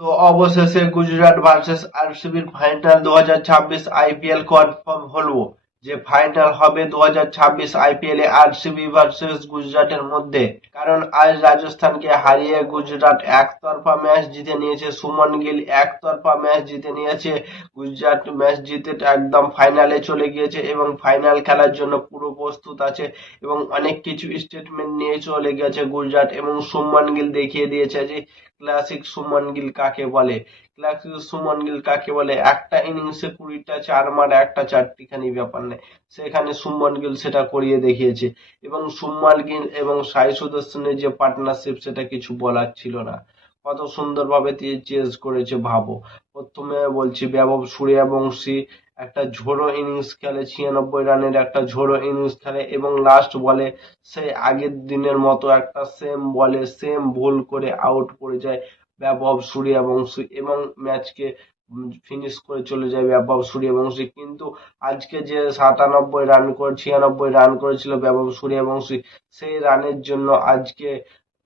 তো অবশেষে গুজরাট ভার্সেস আরসিবির ফাইনাল 2026 আইপিএল কনফার্ম হলো যে ফাইনাল হবে 2026 আইপিএল এ আরসিবি ভার্সেস গুজরাটের মধ্যে। কারণ আজ রাজস্থানকে হারিয়ে গুজরাট একতরফা ম্যাচ জিতে নিয়েছে, সুমন গিল একতরফা ম্যাচ জিতে নিয়েছে, গুজরাট ম্যাচ জিতে একদম ফাইনালে চলে গিয়েছে এবং ফাইনাল খেলার জন্য পুরো প্রস্তুত আছে এবং অনেক কিছু স্টেটমেন্ট নিয়ে চলে গেছে গুজরাট এবং সুমন গিল দেখিয়ে দিয়েছে যে ক্লাসিক সুমন গিল কাকে বলে। ক্লাসিক সুমন গিল কাকে বলে, একটা ইনিংসে 20টা চার মারা একটা চারটিখানি ব্যাপার নেই, সেখানে সুমন গিল সেটা করিয়ে দেখিয়েছে এবং সুমন গিল এবং সাই সুদর্শনের যে পার্টনারশিপ সেটা কিছু বলার ছিল না। কত সুন্দরভাবে চেস করেছে ভাবো। প্রথমে বলছি বৈভব সূর্যবংশী একটা ঝোড়ো ইনিংস খেলে, 96 রানের একটা ঝোড়ো ইনিংস খেলে এবং লাস্ট বলে সেই আগের দিনের মতো একটা সেম বলে সেম ভুল করে আউট করে যায় বৈভব সূর্যবংশী এবং ম্যাচকে ফিনিশ করে চলে যায় বৈভব সূর্যবংশী। কিন্তু আজকে যে 97 রান করে 96 রান করেছিল বৈভব সূর্যবংশী, সেই রানের জন্য আজকে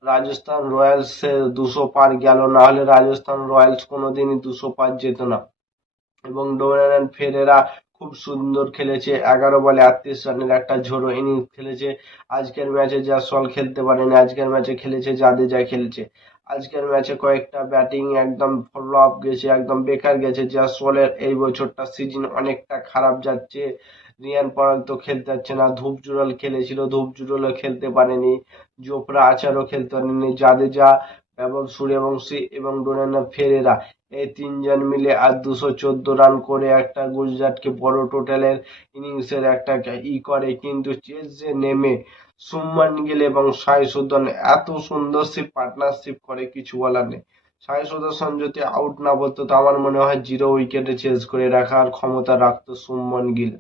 রাজস্থান রয়্যালস 200 পার গেল, না হলে রাজস্থান রয়্যালস কোনোদিনই 200 পার যেত না। এবং ডোনাল্ড ফেরেরা খুব সুন্দর খেলেছে, 11 বলে 38 রানের একটা ঝোড়ো ইনিংস খেলেছে। আজকের ম্যাচে জয়সওয়াল খেলতে পারেনি, আজকের ম্যাচে খেলেছে জাদেজা খেলছে। আজকের ম্যাচে কয়েকটা ব্যাটিং একদম ফ্লপ গেছে, একদম বেকার গেছে। জয়সওয়ালের এই বছরটা সিজন অনেকটা খারাপ যাচ্ছে। রিয়ান পরাগ তো খেলতে যাচ্ছে না, ধূপ জুড়াল খেলেছিল, ধূপ জুড়ালও খেলতে পারেনি, জোফরা আচারও খেলতে পারেনি, জাদেজা, বৈভব সূর্যবংশী এবং ডোনাল্ড ফেরেরা এই তিনজন মিলে আজ 214 রান করে একটা গুজরাটকে বড় টোটালের ইনিংসের একটা করে, কিন্তু চেজে নেমে শুভমান গিল এবং সাই সুদর্শন এত সুন্দর পার্টনারশিপ করে কিছু বলার নেই। সাই সুদর্শন যদি আউট না বলতো তো আমার মনে হয় 0 উইকেটে চেজ করে রাখার ক্ষমতা রাখতো শুভমান গিল।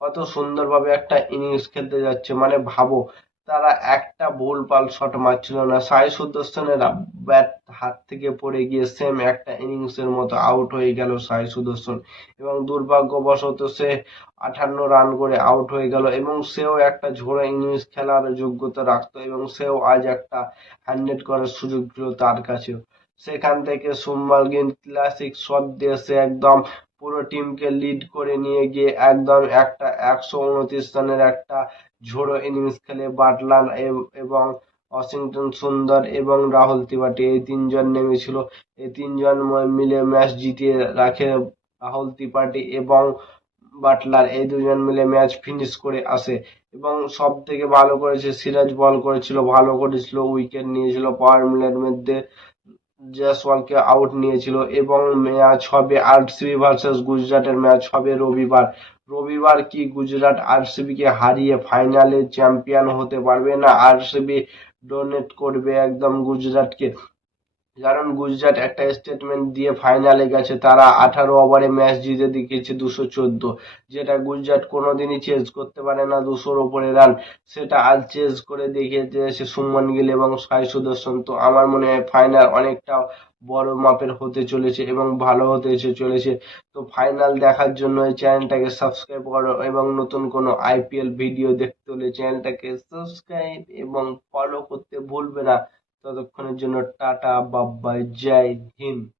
কত সুন্দরভাবে একটা ইনিংস খেলতে যাচ্ছে, মানে ভাবো তারা একটা ভুলভাল শট মারছিল না। সাই সুদর্শনের ব্যাট হাত থেকে পড়ে গিয়ে সেম একটা ইনিংসের মতো আউট হয়ে গেল সাই সুদর্শন এবং দুর্ভাগ্যবশত সে 58 রান করে আউট হয়ে গেল এবং সেও একটা ঝোড়ো ইনিংস খেলার যোগ্যতা রাখতো এবং সেও আজ একটা 100 করার সুযোগ ছিল তার কাছেও। সেখান থেকে শুভমান গিল ক্লাসিক শট দিয়ে সে একদম পুরো টিমকে লিড করে নিয়ে গিয়ে একদম একটা 129 রানের একটা ঝোড়ো ইনিংস খেলে বাটলার এবং ওয়াশিংটন সুন্দর এবং রাহুল ত্রিপাঠী এই তিনজন নেমেছিল। এই তিনজন মিলে ম্যাচ জিতিয়ে রাখে। রাহুল ত্রিপাঠী এবং বাটলার এই দুজন মিলে ম্যাচ ফিনিশ করে আসে এবং সব থেকে ভালো করেছে সিরাজ, বল করেছিল, ভালো করেছিল, উইকেট নিয়েছিল, পাওয়ার মিলের মধ্যে জয়সওয়ালকে আউট নিয়েছিল এবং ম্যাচ হবে আরসিবি ভার্সেস গুজরাটের ম্যাচ হবে রবিবার। রবিবার কি গুজরাট আরসিবি কে হারিয়ে ফাইনালে চ্যাম্পিয়ন হতে পারবে, না আরসিবি ডোনেট করবে একদম গুজরাটকে? কারণ গুজরাট একটা স্টেটমেন্ট দিয়ে ফাইনালে গেছে, তারা 18 ওভারে ম্যাচ জিতে দেখিয়েছে 214, যেটা গুজরাট কোনোদিনই চেজ করতে পারে না 200-র উপরে রান, সেটা আজ চেজ করে দেখিয়েছে সে শুভমান গিল এবং সাই সুদর্শন। তো আমার মনে হয় ফাইনাল অনেকটা বড় মাপের হতে চলেছে এবং ভালো হতে চলেছে। তো ফাইনাল দেখার জন্য এই চ্যানেলটাকে সাবস্ক্রাইব করো এবং নতুন কোনো আইপিএল ভিডিও দেখতে হলে চ্যানেলটাকে সাবস্ক্রাইব এবং ফলো করতে ভুলবে না। ততক্ষণের জন্য টাটা, বাই বাই, জয় হিন্দ।